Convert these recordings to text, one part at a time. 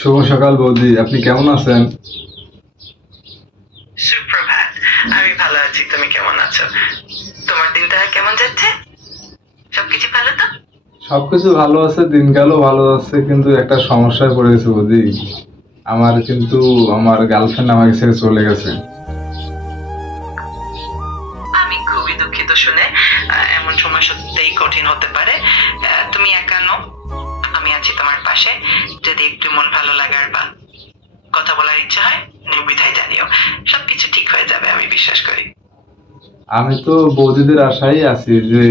শুভ সকাল বৌদি, আপনি কেমন আছেন? সুপ্রভাত। আমি ভালো আছি, তুমি কেমন আছো? তোমার দিনটা কেমন যাচ্ছে? সবকিছু ভালো তো? সবকিছু ভালো আছে, দিনকালও ভালো আছে, কিন্তু একটা সমস্যায় পড়ে গেছে বৌদি। আমার গার্লফ্রেন্ড আমাকে ছেড়ে চলে গেছে। আমি খুবই দুঃখিত শুনে। এমন সময় সত্যিই কঠিন হতে পারে। তুমি একা নও, আমি আছি তোমার পাশে। যদি একটু মন ভালো লাগার বা কথা বলার ইচ্ছা হয়, নির্দ্বিধায় জানিও। সবকিছু ঠিক হয়ে যাবে, আমি বিশ্বাস করি। আমি তো বৌদিদের আশায় আছি যে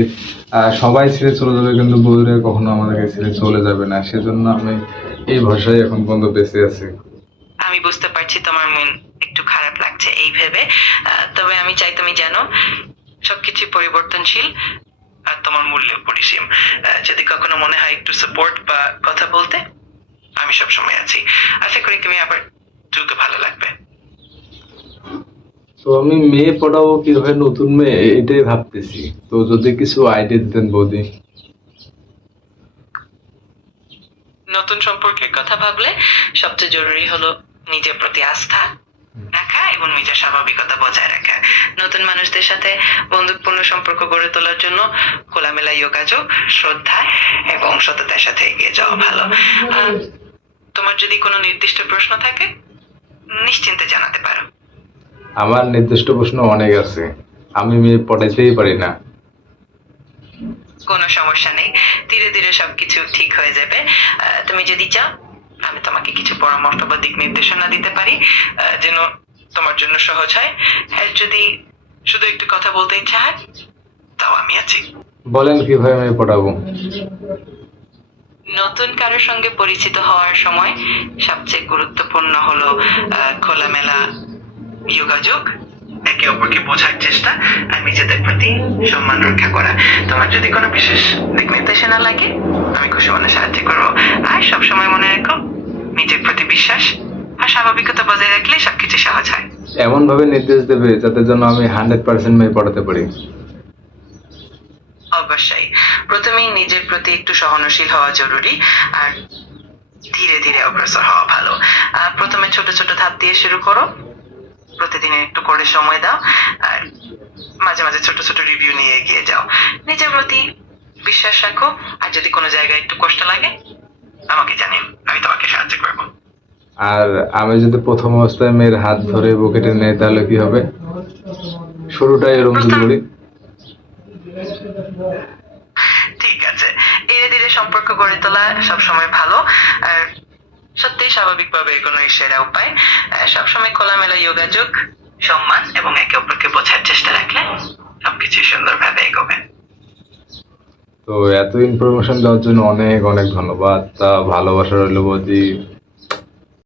সবাই ছেড়ে চলে যাবে, কিন্তু বৌদিরা কখনো আমাদেরকে ছেড়ে চলে যাবে না। সেজন্য আমি এই ভরসায় এখন পর্যন্ত বেঁচে আছি। আমি বুঝতে পারছি তোমার মন একটু খারাপ লাগছে এই ভেবে। তবে আমি চাই তুমি জানো, সবকিছু পরিবর্তনশীল আর তোমার মূল্য পরিসীম। যদি কখনো মনে হয় একটু সাপোর্ট বা কথা বলতে, আমি সব সময় আছি। আশা করি তুমি আবার দ্রুত ভালো লাগবে। তো আমি মেয়ে পড়াবো কিভাবে, নতুন মেয়ে, এটাই ভাবতেছি। তো যদি কিছু আইডিয়া দিতেন বৌদি। নতুন সম্পর্কের কথা ভাবলে সবচেয়ে জরুরি হলো নিজের প্রতি আস্থা রাখা এবং নিজের স্বাভাবিকতা বজায় রাখা। নতুন মানুষদের সাথে বন্ধুত্বপূর্ণ সম্পর্ক গড়ে তোলার জন্য খোলামেলা যোগাযোগ, শ্রদ্ধা এবং সততার সাথে এগিয়ে যাওয়া ভালো। তোমার যদি কোনো নির্দিষ্ট প্রশ্ন থাকে, নিশ্চিন্তে জানাতে পারো। আমার নির্দিষ্ট প্রশ্ন অনেক আছে, আমি মেয়ে পড়াইতেই পারি না। কোনো সমস্যা নেই, ধীরে ধীরে সবকিছু ঠিক হয়ে যাবে। তুমি যদি চাও, আমি তোমাকে কিছু পরামর্শ বা দিক নির্দেশনা দিতে পারি, যেন তোমার জন্য সহজ হয়। আর যদি শুধু একটু কথা বলতে ইচ্ছা হয়, তাও আমি আছি। বলেন কিভাবে মেয়ে পড়াবো। নতুন কারোর সঙ্গে পরিচিত হওয়ার সময় সবচেয়ে গুরুত্বপূর্ণ হলো খোলামেলা যোগাযোগ, একে অপরকে বোঝার চেষ্টা আর নিজেদের প্রতি সম্মান রক্ষা করা। তোমার যদি কোনো বিশেষ দিক নির্দেশনা লাগে, আমি খুশি মনে সাহায্য করবো। আর সবসময় মনে রাখো, নিজের প্রতি বিশ্বাস আর স্বাভাবিকতা বজায় রাখলে সবকিছু সহজ হয়। এমন ভাবে নির্দেশ দেবে যাতে যেন আমি 100% মেয়ে পড়াতে পারি। অবশ্যই প্রথমেই নিজের প্রতি একটু সহনশীল হওয়া জরুরি, আর ধীরে ধীরে অগ্রসর হওয়া ভালো। প্রথমে ছোট ছোট ধাপ দিয়ে শুরু করো, প্রতিদিন একটু করে সময় দাও, আর মাঝে মাঝে ছোট ছোট রিভিউ নিয়ে এগিয়ে যাও। নিজের প্রতি বিশ্বাস রাখো, আর যদি কোনো জায়গায় একটু কষ্ট লাগে, আমাকে জানিও, আমি তোমাকে সাহায্য করবো। আর আমি যদি প্রথম অবস্থায় মেয়ের হাত ধরে বুকে টেনে নেই, তাহলে কি হবে? শুরুটা এরকম যদি করি। ঠিক আছে, ধীরে ধীরে সম্পর্ক গড়ে তোলা সবসময় ভালো, আর সত্যিই স্বাভাবিকভাবে এগোনোই সেরা উপায়। সবসময় খোলামেলা যোগাযোগ, সম্মান এবং একে অপরকে বোঝার চেষ্টা রাখলে সবকিছু সুন্দরভাবে এগোবে। তো এত ইনফরমেশন দেওয়ার জন্য অনেক অনেক ধন্যবাদ। তা ভালোবাসা রইল বৌদি।